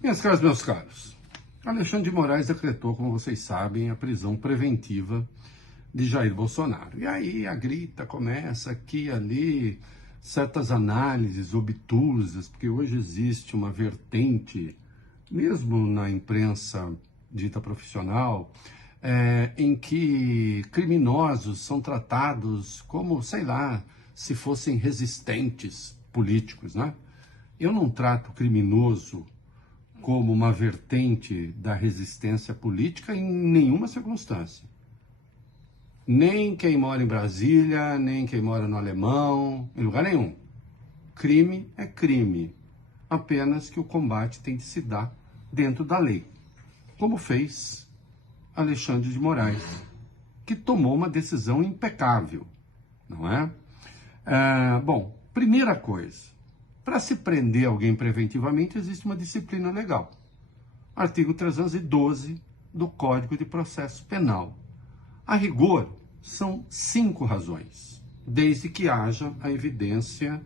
Minhas caras, meus caros, Alexandre de Moraes decretou, como vocês sabem, a prisão preventiva de Jair Bolsonaro. E aí a grita começa aqui e ali, certas análises obtusas, porque hoje existe uma vertente, mesmo na imprensa dita profissional, em que criminosos são tratados como, sei lá, se fossem resistentes políticos, né? Eu não trato criminoso como uma vertente da resistência política em nenhuma circunstância. Nem quem mora em Brasília, nem quem mora no Alemão, em lugar nenhum. Crime é crime, apenas que o combate tem de se dar dentro da lei, como fez Alexandre de Moraes, que tomou uma decisão impecável, não é? Bom, primeira coisa, para se prender alguém preventivamente, existe uma disciplina legal. Artigo 312 do Código de Processo Penal. A rigor, são 5 razões, desde que haja a evidência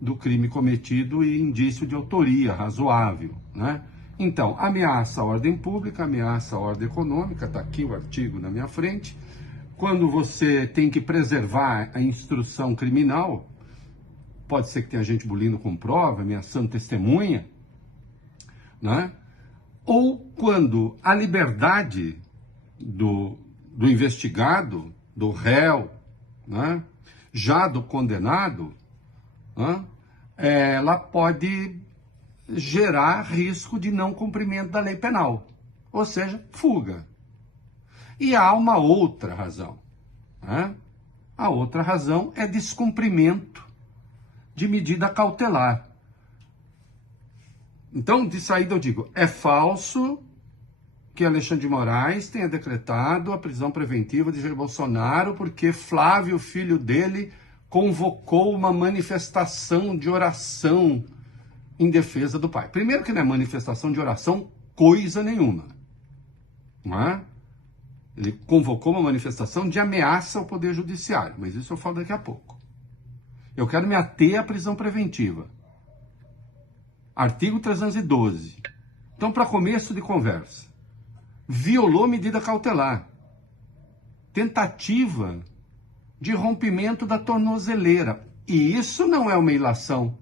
do crime cometido e indício de autoria razoável, né? Então, ameaça à ordem pública, ameaça à ordem econômica, está aqui o artigo na minha frente. Quando você tem que preservar a instrução criminal, pode ser que tenha gente bulindo com prova, ameaçando testemunha, né? Ou quando a liberdade do investigado, do réu, né? Já do condenado, né? Ela pode gerar risco de não cumprimento da lei penal, ou seja, fuga. E há uma outra razão, né? A outra razão é descumprimento de medida cautelar. Então, de saída eu digo, é falso que Alexandre de Moraes tenha decretado a prisão preventiva de Jair Bolsonaro porque Flávio, filho dele, convocou uma manifestação de oração em defesa do pai. Primeiro que não é manifestação de oração coisa nenhuma, não é? Ele convocou uma manifestação de ameaça ao Poder Judiciário, mas isso eu falo daqui a pouco. Eu quero me ater à prisão preventiva. Artigo 312. Então, para começo de conversa, violou medida cautelar. Tentativa de rompimento da tornozeleira. E isso não é uma ilação.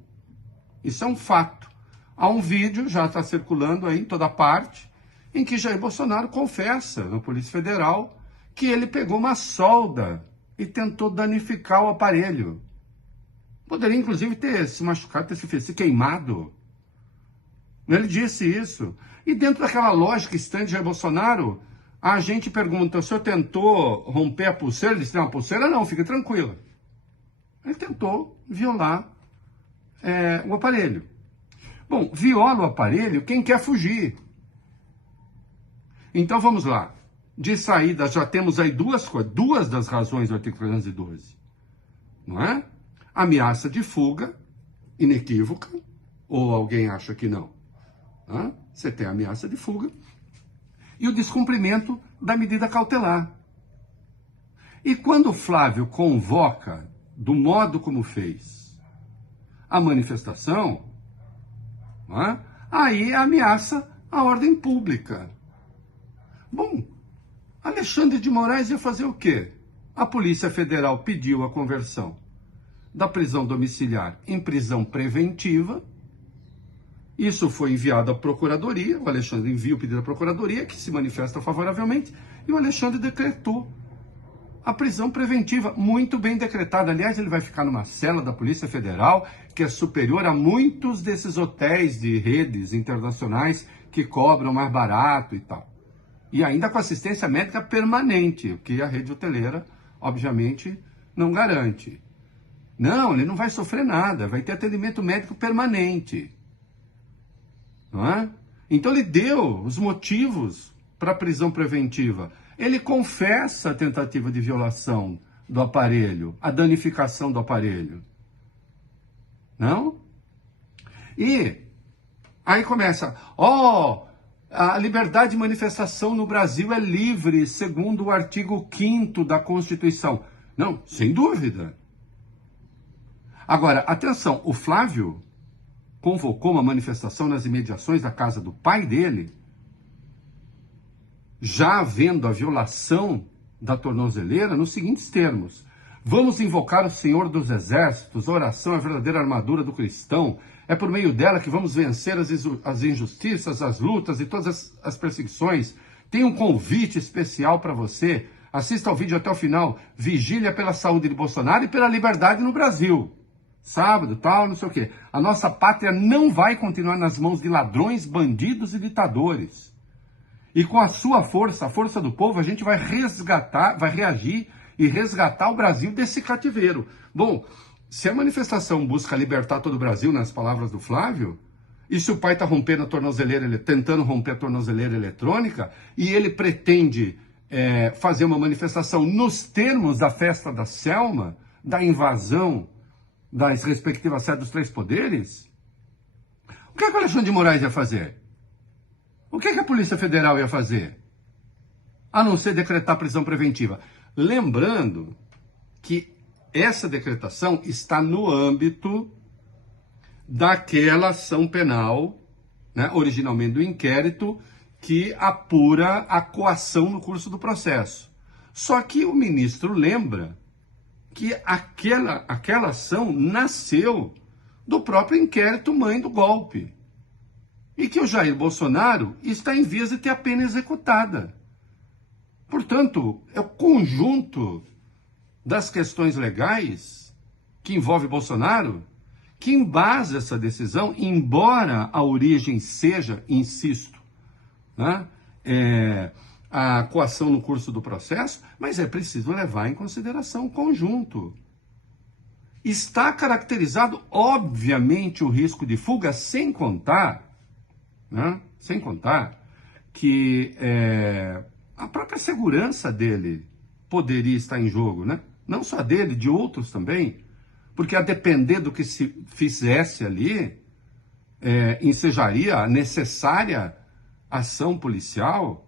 Isso é um fato. Há um vídeo, já está circulando aí em toda parte, em que Jair Bolsonaro confessa na Polícia Federal que ele pegou uma solda e tentou danificar o aparelho. Poderia, inclusive, ter se machucado, ter se queimado. Ele disse isso. E dentro daquela lógica estranha de Jair Bolsonaro, a gente pergunta, o senhor tentou romper a pulseira? Ele disse, não, a pulseira não, fica tranquila. Ele tentou violar o aparelho. Bom, viola o aparelho quem quer fugir. Então vamos lá. De saída, já temos aí duas das razões do artigo 312. Não é? Ameaça de fuga, inequívoca, ou alguém acha que não? Você tem a ameaça de fuga e o descumprimento da medida cautelar. E quando o Flávio convoca, do modo como fez, a manifestação, aí ameaça a ordem pública. Bom, Alexandre de Moraes ia fazer o quê? A Polícia Federal pediu a conversão da prisão domiciliar em prisão preventiva. Isso foi enviado à Procuradoria, o Alexandre envia o pedido à Procuradoria, que se manifesta favoravelmente, e o Alexandre decretou a prisão preventiva, muito bem decretada. Aliás, ele vai ficar numa cela da Polícia Federal, que é superior a muitos desses hotéis de redes internacionais que cobram mais barato e tal. E ainda com assistência médica permanente, o que a rede hoteleira, obviamente, não garante. Não, ele não vai sofrer nada, vai ter atendimento médico permanente. Não é? Então ele deu os motivos para a prisão preventiva. Ele confessa a tentativa de violação do aparelho, a danificação do aparelho. Não? E aí começa, a liberdade de manifestação no Brasil é livre, segundo o artigo 5º da Constituição. Não, sem dúvida. Agora, atenção, o Flávio convocou uma manifestação nas imediações da casa do pai dele, já havendo a violação da tornozeleira nos seguintes termos: vamos invocar o Senhor dos Exércitos, a oração é a verdadeira armadura do cristão, é por meio dela que vamos vencer as injustiças, as lutas e todas as perseguições. Tem um convite especial para você, assista ao vídeo até o final, vigília pela saúde de Bolsonaro e pela liberdade no Brasil. Sábado, tal, não sei o quê. A nossa pátria não vai continuar nas mãos de ladrões, bandidos e ditadores. E com a sua força, a força do povo, a gente vai resgatar, vai reagir e resgatar o Brasil desse cativeiro. Bom, se a manifestação busca libertar todo o Brasil, nas palavras do Flávio, e se o pai está rompendo a tornozeleira, tentando romper a tornozeleira eletrônica, e ele pretende fazer uma manifestação nos termos da festa da Selma, da invasão das respectivas sedes dos três poderes, o que é que o Alexandre de Moraes ia fazer? O que é que a Polícia Federal ia fazer? A não ser decretar prisão preventiva. Lembrando que essa decretação está no âmbito daquela ação penal, né, originalmente do inquérito, que apura a coação no curso do processo. Só que o ministro lembra que aquela ação nasceu do próprio inquérito mãe do golpe. E que o Jair Bolsonaro está em vias de ter a pena executada. Portanto, é o conjunto das questões legais que envolve Bolsonaro que embasa essa decisão, embora a origem seja, insisto, né, a coação no curso do processo, mas é preciso levar em consideração o conjunto. Está caracterizado, obviamente, o risco de fuga, sem contar que a própria segurança dele poderia estar em jogo, né? Não só dele, de outros também, porque a depender do que se fizesse ali, ensejaria a necessária ação policial.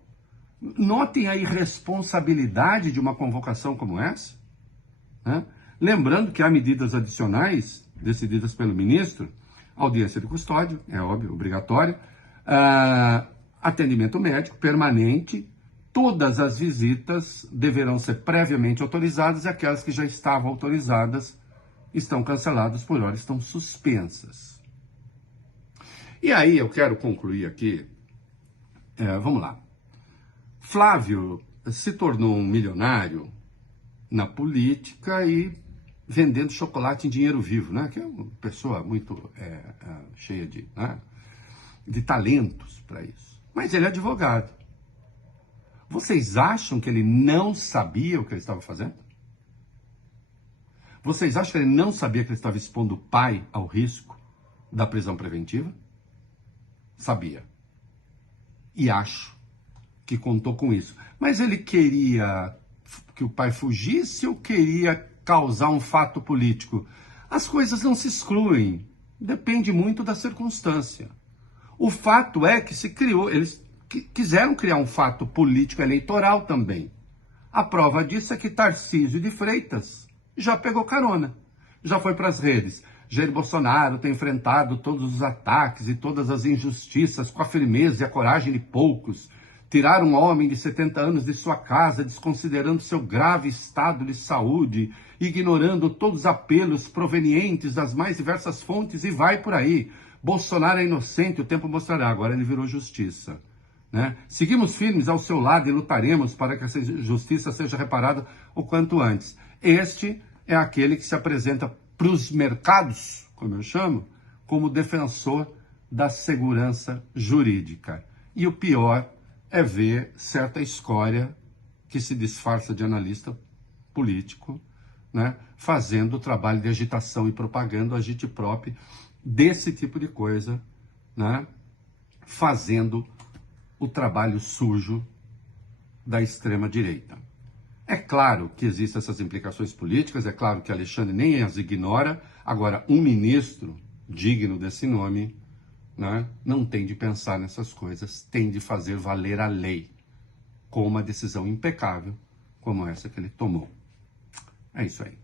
Notem a irresponsabilidade de uma convocação como essa, né? Lembrando que há medidas adicionais decididas pelo ministro, audiência de custódia, é óbvio, obrigatório, atendimento médico permanente, todas as visitas deverão ser previamente autorizadas e aquelas que já estavam autorizadas estão canceladas, por hora estão suspensas. E aí eu quero concluir aqui, vamos lá. Flávio se tornou um milionário na política e vendendo chocolate em dinheiro vivo, né? Que é uma pessoa muito cheia de talentos para isso. Mas ele é advogado. Vocês acham que ele não sabia o que ele estava fazendo? Vocês acham que ele não sabia que ele estava expondo o pai ao risco da prisão preventiva? Sabia. E acho que contou com isso. Mas ele queria que o pai fugisse ou queria causar um fato político? As coisas não se excluem. Depende muito da circunstância. O fato é que se criou, eles quiseram criar um fato político eleitoral também. A prova disso é que Tarcísio de Freitas já pegou carona, já foi para as redes. Jair Bolsonaro tem enfrentado todos os ataques e todas as injustiças com a firmeza e a coragem de poucos. Tirar um homem de 70 anos de sua casa, desconsiderando seu grave estado de saúde, ignorando todos os apelos provenientes das mais diversas fontes e vai por aí. Bolsonaro é inocente, o tempo mostrará. Agora ele virou justiça, né? Seguimos firmes ao seu lado e lutaremos para que essa justiça seja reparada o quanto antes. Este é aquele que se apresenta para os mercados, como eu chamo, como defensor da segurança jurídica. E o pior é ver certa escória que se disfarça de analista político, né, fazendo o trabalho de agitação e propaganda, agite-prop, desse tipo de coisa, né, fazendo o trabalho sujo da extrema-direita. É claro que existem essas implicações políticas, é claro que Alexandre nem as ignora. Agora, um ministro digno desse nome, né, não tem de pensar nessas coisas, tem de fazer valer a lei, com uma decisão impecável como essa que ele tomou. É isso aí.